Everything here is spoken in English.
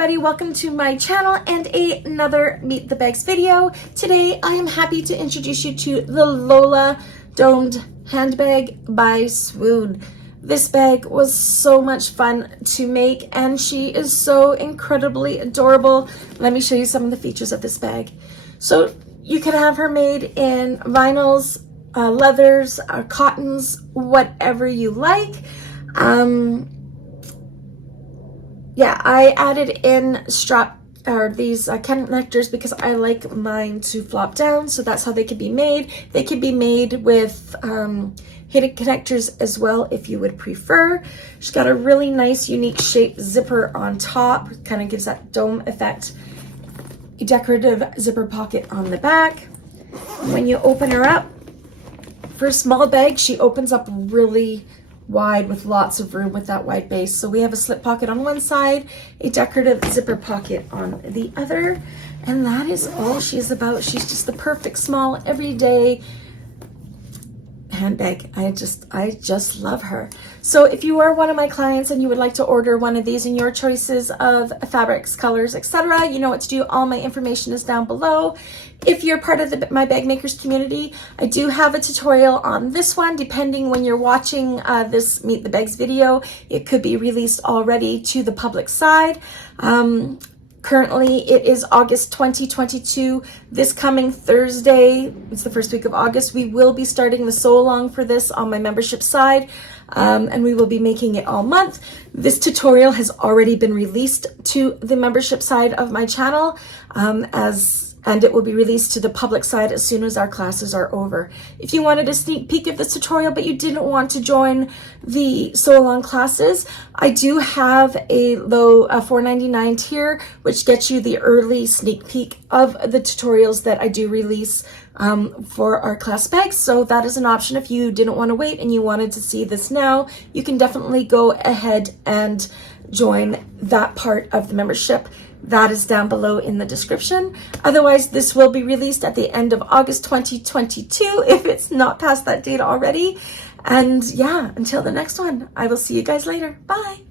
everybody, welcome to my channel and another Meet the Bags video. Today I am happy to introduce you to the Lola domed handbag by Swoon. This bag was so much fun to make and she is so incredibly adorable. Let me show you some of the features of this bag. So you can have her made in vinyls, leathers, cottons, whatever you like. Yeah, I added in strap or these connectors because I like mine to flop down, so that's how they could be made. They could be made with hidden connectors as well if you would prefer. She's got a really nice unique shaped zipper on top, kind of gives that dome effect. A decorative zipper pocket on the back. When you open her up, for a small bag, she opens up really wide with lots of room with that wide base. So we have a slip pocket on one side, a decorative zipper pocket on the other, and that is all she's about. She's just the perfect small everyday handbag. I just love her. So if you are one of my clients and you would like to order one of these in your choices of fabrics, colors, etc., you know what to do. All my information is down below. If you're part of my bag makers community, I do have a tutorial on this one. Depending when you're watching this Meet the Bags video, it could be released already to the public side. Currently, it is August 2022. This coming Thursday, it's the first week of August, we will be starting the sew along for this on my membership side, and we will be making it all month. This tutorial has already been released to the membership side of my channel, and it will be released to the public side as soon as our classes are over. If you wanted a sneak peek of this tutorial but you didn't want to join the sew along classes, I do have a low $4.99 tier which gets you the early sneak peek of the tutorials that I do release for our class bags. So that is an option. If you didn't want to wait and you wanted to see this now, you can definitely go ahead and join that part of the membership. That is down below in the description. Otherwise, this will be released at the end of August 2022 if it's not past that date already. And yeah, until the next one, I will see you guys later. Bye.